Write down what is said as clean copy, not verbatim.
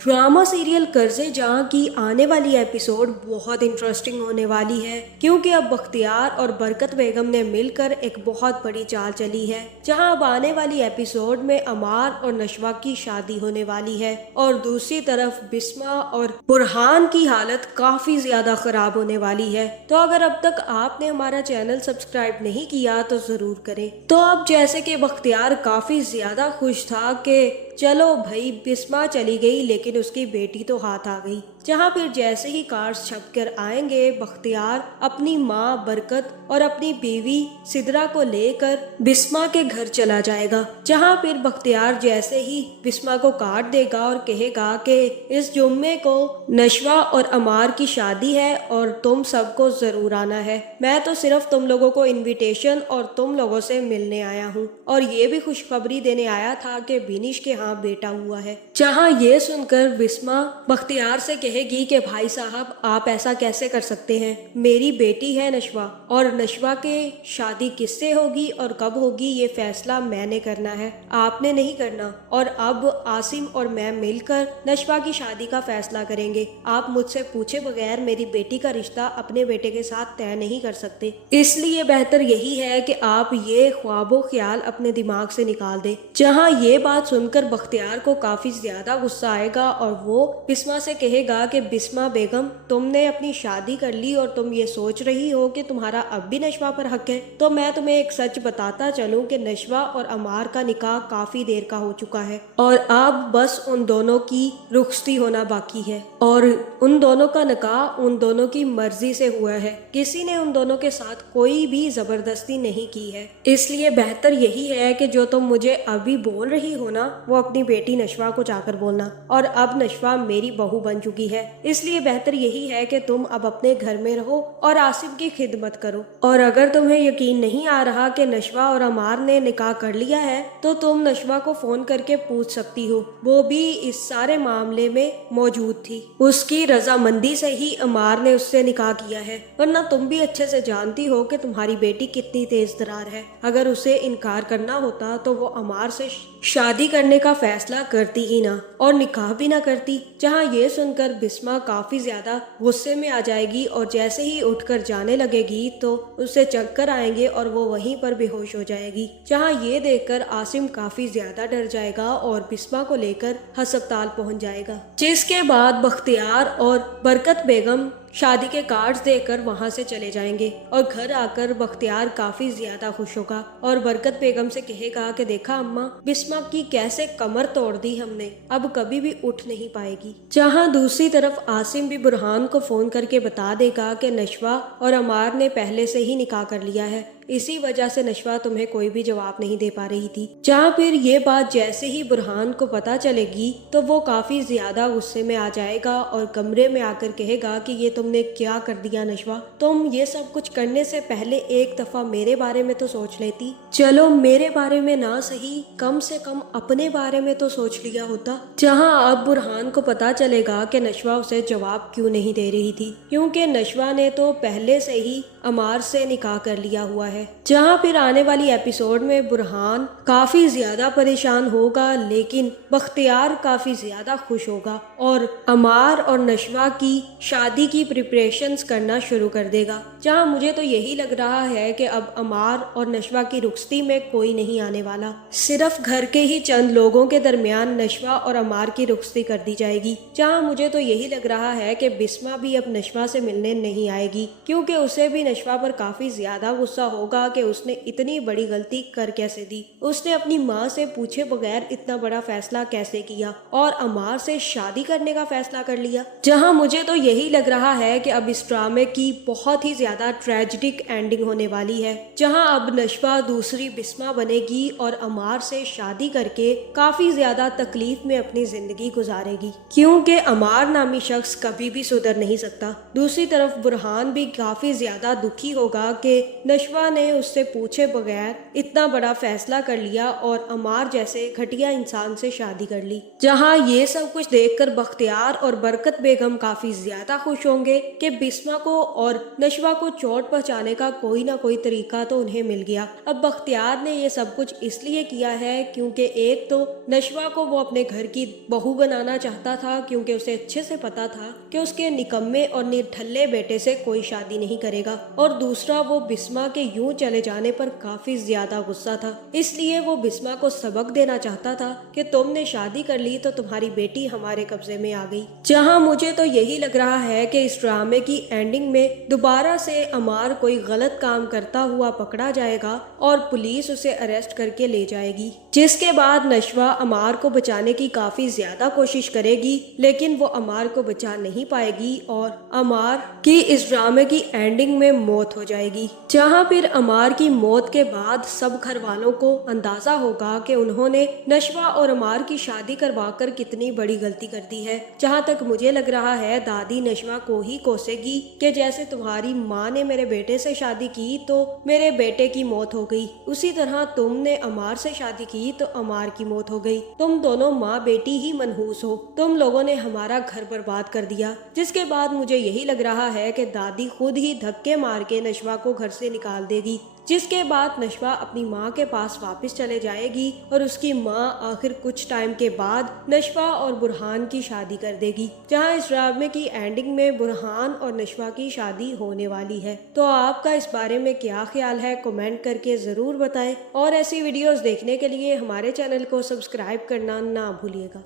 Drama serial कर्जे जहां की आने वाली एपिसोड बहुत इंटरेस्टिंग होने वाली है, क्योंकि अब बख्तियार और बरकत बेगम ने मिलकर एक बहुत बड़ी चाल चली है। जहां अब आने वाली एपिसोड में अमार और नशवा की शादी होने वाली है और दूसरी तरफ बिस्मा और बुरहान की हालत काफी ज्यादा खराब होने वाली है। तो अगर अब तक आपने हमारा चैनल सब्सक्राइब नहीं किया तो जरूर करें। तो अब जैसे कि बख्तियार काफी ज्यादा खुश था कि चलो भाई बिस्मा चली गई लेकिन उसकी बेटी तो हाथ आ गई। जहाँ फिर जैसे ही कार्ड्स छप कर आएंगे, बख्तियार अपनी माँ बरकत और अपनी बीवी सिदरा को लेकर बिस्मा के घर चला जाएगा। जहाँ फिर बख्तियार जैसे ही बिस्मा को कार्ड देगा और कहेगा कि इस जुम्मे को नशवा और अमार की शादी है और तुम सबको जरूर आना है। मैं तो सिर्फ तुम लोगों को इनविटेशन और तुम लोगों से मिलने आया हूँ और ये भी खुशखबरी देने आया था कि बिनिश के यहाँ बेटा हुआ है। जहाँ ये सुनकर बिस्मा बख्तियार से कहेगी कि भाई साहब आप ऐसा कैसे कर सकते हैं, मेरी बेटी है नशवा और नशवा के शादी किससे होगी और कब होगी ये फैसला मैंने करना है, आपने नहीं करना। और अब आसिम और मैं मिलकर नशवा की शादी का फैसला करेंगे। आप मुझसे पूछे बगैर मेरी बेटी का रिश्ता अपने बेटे के साथ तय नहीं कर सकते, इसलिए बेहतर यही है कि आप ये ख्वाबो ख्याल अपने दिमाग से निकाल दें। जहाँ ये बात सुनकर बख्तियार को काफी ज्यादा गुस्सा आएगा और वो बिस्मा से कहेगा कि बिस्मा बेगम तुमने अपनी शादी कर ली और तुम ये सोच रही हो कि तुम्हारा अब भी नशवा पर हक है। तो मैं तुम्हें एक सच बताता चलूं कि नशवा और अमार का निकाह काफी देर का हो चुका है और अब बस उन दोनों की रुखसती होना बाकी है और उन दोनों का निकाह उन दोनों की मर्जी से हुआ है। किसी ने उन दोनों के साथ कोई भी जबरदस्ती नहीं की है। इसलिए बेहतर यही है कि जो तुम मुझे अभी बोल रही हो ना, वो अपनी बेटी नशवा को जाकर बोलना। और अब नशवा मेरी बहू बन चुकी है, इसलिए बेहतर यही है कि तुम अब अपने घर में रहो और आसिम की खिदमत करो। और अगर तुम्हें यकीन नहीं आ रहा कि नशवा और अमार ने निकाह कर लिया है तो तुम नशवा को फोन करके पूछ सकती हो, वो भी इस सारे मामले में मौजूद थी। उसकी रजामंदी से ही अमार ने उससे निकाह किया है, वरना तुम भी अच्छे से जानती हो कि तुम्हारी बेटी कितनी तेज तरार है। अगर उसे इनकार करना होता तो वो अमार से शादी करने का फैसला करती ही ना और निकाह भी ना करती। जहाँ ये सुनकर बिस्मा काफी ज्यादा गुस्से में आ जाएगी और जैसे ही उठकर जाने लगेगी तो उसे चक्कर आएंगे और वो वहीं पर बेहोश हो जाएगी। जहाँ ये देखकर आसिम काफी ज्यादा डर जाएगा और बिस्मा को लेकर अस्पताल पहुंच जाएगा। जिसके बाद बख्तियार और बरकत बेगम शादी के कार्ड्स देकर वहां से चले जाएंगे और घर आकर बख्तियार काफी ज्यादा खुश होगा और बरकत बेगम से कहेगा कि देखा अम्मा, बिस्मा की कैसे कमर तोड़ दी हमने, अब कभी भी उठ नहीं पाएगी। जहां दूसरी तरफ आसिम भी बुरहान को फोन करके बता देगा कि नशवा और अमार ने पहले से ही निकाह कर लिया है, इसी वजह से नशवा तुम्हें कोई भी जवाब नहीं दे पा रही थी। जहाँ फिर ये बात जैसे ही बुरहान को पता चलेगी तो वो काफी ज्यादा गुस्से में आ जाएगा और कमरे में आकर कहेगा कि ये तुमने क्या कर दिया नशवा, तुम ये सब कुछ करने से पहले एक दफा मेरे बारे में तो सोच लेती। चलो मेरे बारे में ना सही, कम से कम अपने बारे में तो सोच लिया होता। जहाँ अब बुरहान को पता चलेगा कि नशवा उसे जवाब क्यों नहीं दे रही थी, क्योंकि नशवा ने तो पहले से ही अमार से निकाह कर लिया हुआ है। जहाँ फिर आने वाली एपिसोड में बुरहान काफी ज्यादा परेशान होगा लेकिन बख्तियार काफी ज्यादा खुश होगा और अमार और नशवा की शादी की प्रिपरेशंस करना शुरू कर देगा। जहाँ मुझे तो यही लग रहा है कि अब अमार और नशवा की रुखसती में कोई नहीं आने वाला, सिर्फ घर के ही चंद लोगों के दरमियान नशवा और अमार की रुखसती कर दी जाएगी। जहाँ मुझे तो यही लग रहा है कि बिस्मा भी अब नशवा से मिलने नहीं आएगी, क्योंकि उसे भी नशवा पर काफी ज्यादा गुस्सा होगा कि उसने इतनी बड़ी गलती कर कैसे दी। उसने अपनी माँ से पूछे बगैर इतना बड़ा फैसला कैसे किया और अमार से शादी करने का फैसला कर लिया। जहाँ मुझे तो यही लग रहा है कि अब इस ड्रामे की बहुत ही ज्यादा ट्रेजिक एंडिंग होने वाली है, जहाँ अब नशवा दूसरी बिस्मा बनेगी और अमार से शादी करके काफी ज्यादा तकलीफ में अपनी जिंदगी गुजारेगी, क्योंकि अमार नामी शख्स कभी भी सुधर नहीं सकता। दूसरी तरफ बुरहान भी काफी ज्यादा दुखी होगा कि नशवा ने उससे पूछे बगैर इतना बड़ा फैसला कर लिया और अमार जैसे घटिया इंसान से शादी कर ली। जहां ये सब कुछ देखकर बख्तियार और बरकत बेगम काफी ज्यादा खुश होंगे कि बिस्मा को और नशवा को चोट पहुंचाने का कोई ना कोई तरीका तो उन्हें मिल गया। अब बख्तियार ने ये सब कुछ इसलिए किया है क्योंकि एक तो नशवा को वो अपने घर की बहू बनाना चाहता था, क्योंकि उसे अच्छे से पता था कि उसके निकम्मे और निठल्ले बेटे से कोई शादी नहीं करेगा, और दूसरा वो बिस्मा के यूं चले जाने पर काफी ज्यादा गुस्सा था। इसलिए वो बिस्मा को सबक देना चाहता था कि तुमने शादी कर ली तो तुम्हारी बेटी हमारे कब्जे में आ गई। जहां मुझे तो यही लग रहा है कि इस ड्रामे की एंडिंग में दोबारा से अमार कोई गलत काम करता हुआ पकड़ा जाएगा और पुलिस उसे अरेस्ट करके ले जाएगी, जिसके बाद नशवा अमार को बचाने की काफी ज्यादा कोशिश करेगी, लेकिन वो अमार को बचा नहीं पाएगी और अमार की इस ड्रामे की एंडिंग में मौत हो जाएगी। जहां फिर अमार की मौत के बाद सब घर वालों को अंदाजा होगा कि उन्होंने नशवा और अमार की शादी करवाकर कितनी बड़ी गलती कर दी है। जहां तक मुझे लग रहा है दादी नशवा को ही कोसेगी कि जैसे तुम्हारी माँ ने मेरे बेटे से शादी की तो मेरे बेटे की मौत हो गई, उसी तरह तुमने अमार से शादी की तो अमार की मौत हो गई। तुम दोनों माँ बेटी ही मनहूस हो, तुम लोगों ने हमारा घर बर्बाद कर दिया। जिसके बाद मुझे यही लग रहा है कि दादी खुद ही धक्के मार के नशवा को घर से निकाल देगी, जिसके बाद नशवा अपनी माँ के पास वापस चले जाएगी और उसकी माँ आखिर कुछ टाइम के बाद नशवा और बुरहान की शादी कर देगी। जहाँ इस ड्रामे की एंडिंग में बुरहान और नशवा की शादी होने वाली है। तो आपका इस बारे में क्या ख्याल है, कमेंट करके जरूर बताएं और ऐसी वीडियोस देखने के लिए हमारे चैनल को सब्सक्राइब करना ना भूलिएगा।